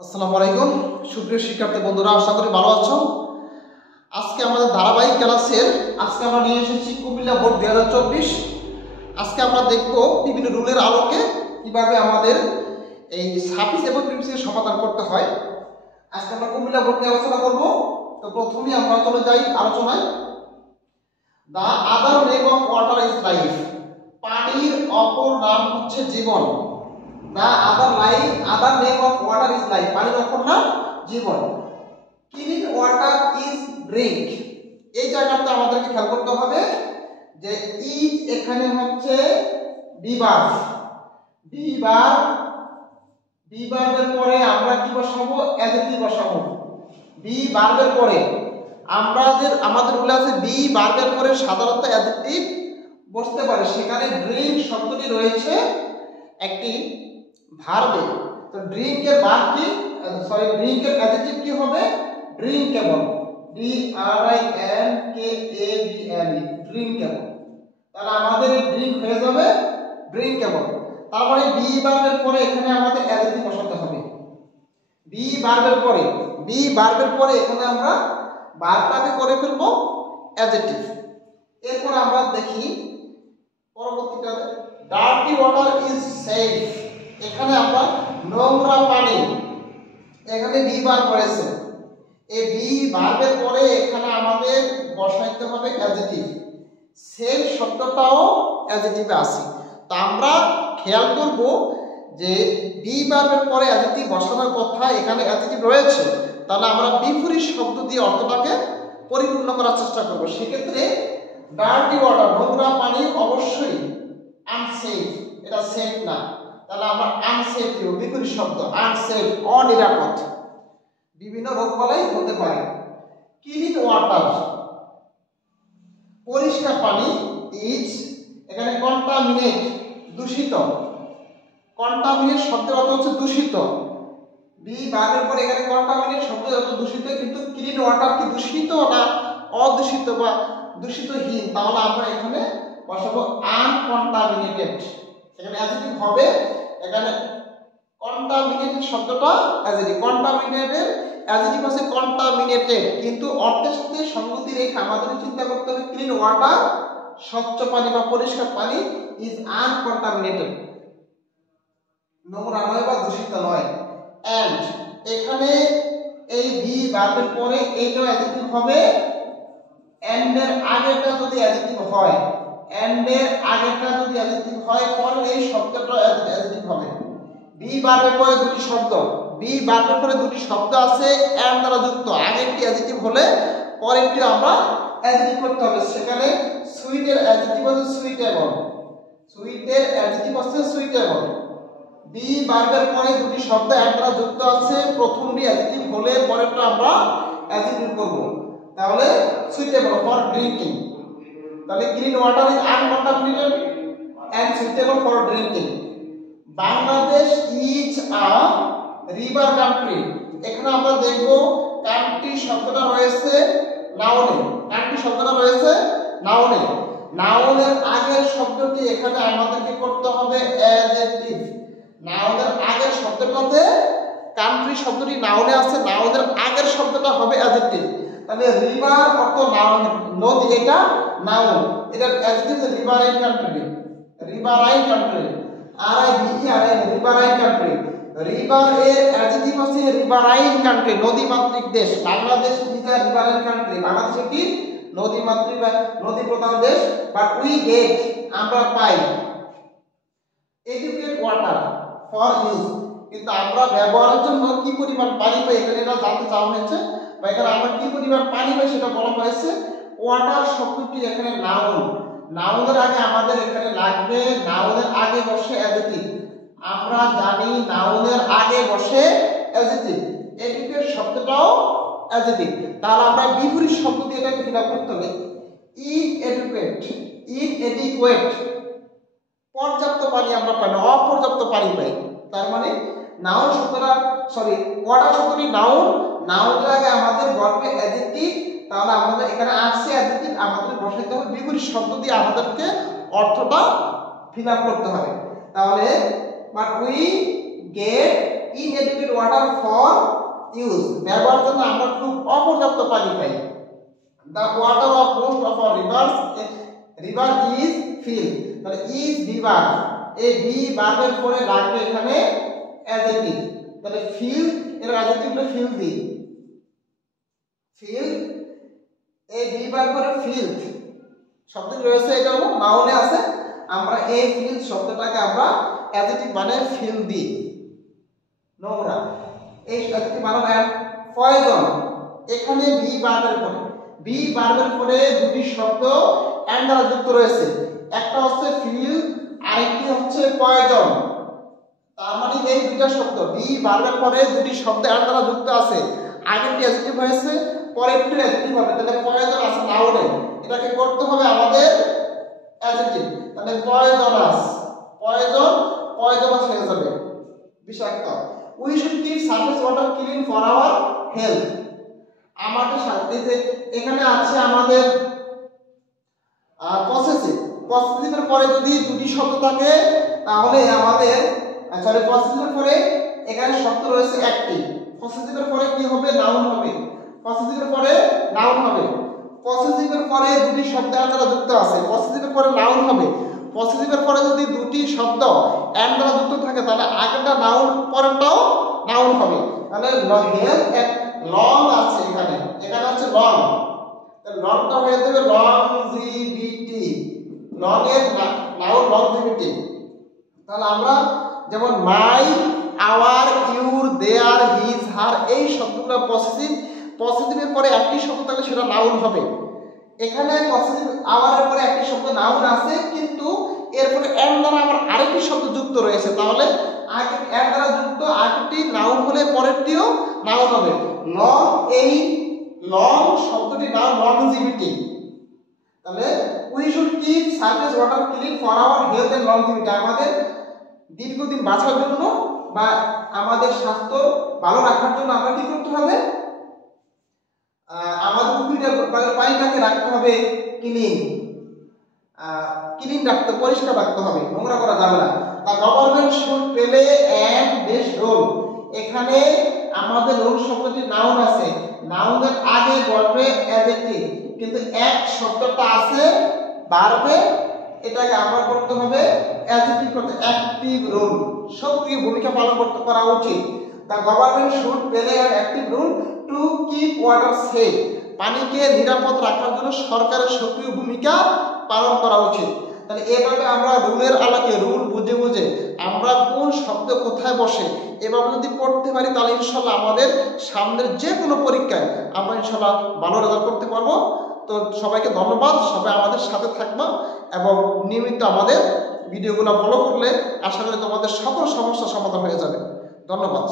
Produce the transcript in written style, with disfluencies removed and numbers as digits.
আসসালামু আলাইকুম সুপ্রিয় শিক্ষার্থী বন্ধুরা, আশা করি ভালো আছো। আজকে আমাদের ধারাবাহিক ক্লাসের আজকে আমরা নিয়ে এসেছি কুমিল্লা বোর্ড 2024। আজকে আমরা দেখব বিভিন্ন রুলের আলোকে কিভাবে আমাদের এই সাফিক্স এবং প্রিফিক্সের সমাধান করতে হয়। আজকে আমরা কুমিল্লা বোর্ড নিয়ে আলোচনা করব। তো প্রথমেই আমরা চলে যাই আলোচনায়। The other name of water is life. পানির অপর নাম হচ্ছে জীবন। The other name of water is life. পানির অপর নাম জীবন। Clean water is drink. এই জায়গাটা আমাদেরকে খেয়াল করতে হবে যে ইজ এখানে হচ্ছে বিভার্বের পরে আমরা কি বসাবো? অ্যাডজেক্টিভ বসাবো। বিভার্বের পরে আমাদের রুলে আছে বিভার্বের পরে সাধারণত অ্যাডজেক্টিভ বসতে পারে। সেখানে ড্রিঙ্ক শব্দটি রয়েছে একটি ভার্বে। তো ড্রিঙ্ক এর ভার্ব কি, ড্রিঙ্ক এর অ্যাডজেক্টিভ কি হবে? ড্রিঙ্কেবল। DRINKABLE drinkable. তাহলে আমাদের এই ড্রিঙ্ক হয়ে যাবে ড্রিঙ্কেবল। তারপরে বি ভার্বের পরে এখানে আমাদের অ্যাডজেক্টিভ বসাতে হবে। বি ভার্বের পরে এখানে আমরা ভার্বটাকে করে ফেলব অ্যাডজেক্টিভ। এরপর আমরা দেখি পরবর্তীটা, ডার্টি ওয়াটার ইজ সেফ। এখানে আমরা নোংরা পানি, এখানে বি ভার্ব রয়েছে। এই বি ভার্বের পরে এখানে আমাদের বসাইতে হবে অ্যাডজেক্টিভ। সেফ শব্দটাও অ্যাডজেক্টিভে আছে। তো আমরা খেয়াল করব যে বি ভার্বের পরে অ্যাডজেক্টিভ বসানোর কথা, এখানে অ্যাডজেক্টিভ রয়েছে। তাহলে আমরা বিপরীত শব্দ দিয়ে অর্থটাকে পরিপূর্ণ করার চেষ্টা করব। সেক্ষেত্রে ডার্টি ওয়াটার নোংরা পানি অবশ্যই আনসেফ, এটা সেফ না। তাহলে আমরা আনসেফ দিব, বিপরীত শব্দ আনসেফ, অনিরাপদ, বিভিন্ন রোগ বালাই হতে পারে। ক্লিন ওয়াটার পরিষ্কার পানি, ইজ এখানে কন্টামিনেট দূষিত। কন্টামিনেট শব্দের অর্থ হচ্ছে দূষিত। বি ভার্বের পরে এখানে কন্টামিনেট শব্দের অর্থ দূষিত, কিন্তু ক্লিন ওয়াটার কি দূষিত না অদূষিত বা দূষিতহীন? তাহলে আমরা এখানে বসাবো আনকন্টামিনেটেড। এখানে অ্যাডজেক্টিভ হবে, এখানে কন্টামিনেটেড শব্দটা অ্যাডজেক্টিভ। কন্টামিনেটেড অ্যাডজেক্টিভ হচ্ছে কন্টামিনেটেড, কিন্তু অর্থের সাথে সংগতি রেখে আমাদের চিন্তা করতে হবে ক্লিন ওয়াটার স্বচ্ছ পানি বা পরিষ্কার পানি, ইজ আনকন্টামিনেটেড নোংরা নয় বা দূষিত নয়। এন্ড এখানে এই বি ভার্বের পরে এইটা অ্যাডজেক্টিভ হবে। এন্ড এর আগেটা যদি অ্যাডজেক্টিভ হয়, পরে এই শব্দটা অ্যাডজেক্টিভ হবে। বি ভার্বের পরে দুটি শব্দ আছে এন্ড দ্বারা যুক্ত। আগেরটি অ্যাডজেক্টিভ হলে পরেরটি আমরা অ্যাডজেক্টিভ করতে হবে। সেখানে সুইটের অ্যাডজেক্টিভ হচ্ছে সুইটেবল। বি ভার্বের পরে দুটি শব্দ এন্ড দ্বারা যুক্ত আছে, প্রথমটি অ্যাডজেক্টিভ হলে পরেরটা আমরা অ্যাডজেক্টিভ করব। তাহলে সুইটেবল ফর ড্রিঙ্কিং। তাহলে clean water is uncontaminated and suitable for drinking. Bangladesh is a river country. এখানে আমরা দেখব কান্ট্রি শব্দটা রয়েছে নাউনে। নাউনের আগের শব্দটি এখানে আমাদেরকে করতে হবে অ্যাডজেক্টিভ। নাউনের আগের শব্দটাতে কান্ট্রি শব্দটি নাউনে আছে, নাউনের আগের শব্দটা হবে অ্যাডজেক্টিভ। তাহলে রিভার অর্থ নাউন, নদী, এটা নাউন, এটার অ্যাডজেক্টিভ হচ্ছে riverine country. Riverine country. River এর অ্যাডজেক্টিভ হচ্ছে রিভারাইন কান্ট্রি, নদী মাতৃক দেশ। Bangladesh is a riverine country. Bangladesh একটি নদী মাতৃক বা নদী প্রধান দেশ। বাট উই গেট আমরা পাই এডুকেট ওয়াটার ফর ইউজ, কিন্তু আমরা ব্যবহারের জন্য কি পরিমাণ পানি পাই এখানে এটা জানতে চাওয়া হয়েছে, বা এখানে আমরা কি পরিমাণ পানি পাই সেটা বলা হয়েছে। ওয়াটার শব্দটি এখানে নাউনের আগে আমাদের এখানে লাগবে, নাউনের আগে বসে অ্যাডজেক্টিভ। আমরা জানি নাউনের আগে বসে অ্যাডজেক্টিভ। Educate শব্দটাও adjective. তাহলে আমরা বিপরীত শব্দ দিয়ে এটাকে ফিল আপ করতে হবে। ইনএডিকুয়েট পর্যাপ্ত পানি আমরা পাই না, অপর্যাপ্ত পানি পাই। তার মানে নাউন শব্দটা ওয়াটার শব্দটি নাউনের আগে আমাদের ভার্বে অ্যাডজেক্টিভ। তাহলে আমাদের এখানে আসছে অ্যাডজেক্টিভ, আমাদের বসাইতে হবে বিপরীত শব্দ দিয়ে আমাদেরকে অর্থটা ফিল আপ করতে হবে। তাহলে but we get inadequate water for use, ব্যবহারের জন্য আমরা খুব অপর্যাপ্ত পানি পাই। The water of most of our river is filled, তাহলে is river, এই বি ভার্বের পরে লাগবে এখানে অ্যাডজেক্টিভ, তাহলে ফিল এর অ্যাডজেক্টিভ হলো ফিলদি, ফিল এই বি ভার্বের পরে ফিল্ড শব্দ রয়েছে, এটা হলো নাউনে আছে, আমরা এই ফিল্ড শব্দটাকে আমরা অ্যাডজেক্টিভ মানে ফিলদি, নোংরা, এই অ্যাডজেক্টিভ মানে পয়জন, এখানে বি ভার্বের পরে, বি ভার্বের পরে দুটি শব্দ এন্ড দ্বারা যুক্ত রয়েছে, একটা হচ্ছে ফিল আরেকটি হচ্ছে পয়জন, তার মানে এই দুইটা শব্দ বি ভার্বের পরে দুটি শব্দ এন্ড দ্বারা যুক্ত আছে, আগেরটি অ্যাডজেক্টিভ হয়েছে পরেরটি অ্যাডজেক্টিভ হবে, তাহলে পয়জন আছে নাউনে, এটাকে করতে হবে আমাদের অ্যাডজেক্টিভ, তাহলে পয়জনাস, পয়জনাস হয়ে যাবে বিষাক্ত। We should keep surface water clean for our health, আমাদের সাথে যে এখানে আছে আমাদের পসেসিভের পরে যদি দুটি শব্দ থাকে তাহলে আমাদের পসেসিভের পরে এখানে শব্দ রয়েছে একটি, পসেসিভের পরে কি হবে নাউন হবে, পসেসিভের পরে নাউন হবে, পসেসিভের পরে দুটি শব্দ দ্বারা যুক্ত আছে, পসেসিভের পরে নাউন হবে, পসেসিভের পরে যদি দুটি শব্দ এন্ড দ্বারা যুক্ত থাকে তাহলে আগেরটা নাউন পরেরটাও নাউন হবে, তাহলে হেলথ এক লং আছে এখানে, এখানে হচ্ছে লং, তাহলে লংটা হয়ে যাবে লংজিভিটি, লং এর নাউন লংজিভিটি, তাহলে আমরা যেমন মাই, আওয়ার, ইউর, দেয়ার, হিজ, হার এই শব্দগুলো পসেসিভ, পসেসিভের পরে একটি শব্দ থাকলে সেটা নাউন হবে, এখানে পসেসিভ আওয়ারের পরে একটি শব্দ নাউন আছে কিন্তু এরপরে এন্ড দ্বারা আবার আরেকটি শব্দ যুক্ত রয়েছে, তাহলে আগে এন্ড দ্বারা যুক্ত আগেরটি নাউন হলে পরেরটিও নাউন হবে, লং, এই লং শব্দটি নাউন লংজিভিটি, তাহলে we should keep surface water clean for our health and longevity, আমাদের দীর্ঘদিন বাঁচার জন্য বা আমাদের স্বাস্থ্য ভালো রাখার জন্য আমরা কি করতে হবে, আমাদের পানিটাকে রাখতে হবে ক্লিন রাখতে, পরিষ্কার রাখতে হবে, নোংরা করা যাবে না। The government should play an best role, এখানে আমাদের রোল শব্দটি নাউন আছে, নাউনের আগে বসবে অ্যাডজেক্টিভ, কিন্তু এক শব্দটা আছে ভার্বে, এটাকে আমরা করতে হবে অ্যাডজেক্টিভ করতে, অ্যাক্টিভ রোল, সক্রিয় ভূমিকা পালন করতে করা উচিত। The government should play an active role to keep water safe, পানিকে নিরাপদ রাখার জন্য সরকারের সক্রিয় ভূমিকা পালন করা উচিত। তাহলে এভাবে আমরা রুলের আলোকে, রুল বুঝে বুঝে আমরা কোন শব্দ কোথায় বসে এভাবে যদি পড়তে পারি তাহলে ইনশাল্লাহ আমাদের সামনের যে কোনো পরীক্ষায় আমরা ইনশাল্লাহ ভালো রেজাল্ট করতে পারবো। তো সবাইকে ধন্যবাদ, সবাই আমাদের সাথে থাকবা এবং নিয়মিত আমাদের ভিডিওগুলো ফলো করলে আশা করি তোমাদের সকল সমস্যার সমাধান হয়ে যাবে। ধন্যবাদ।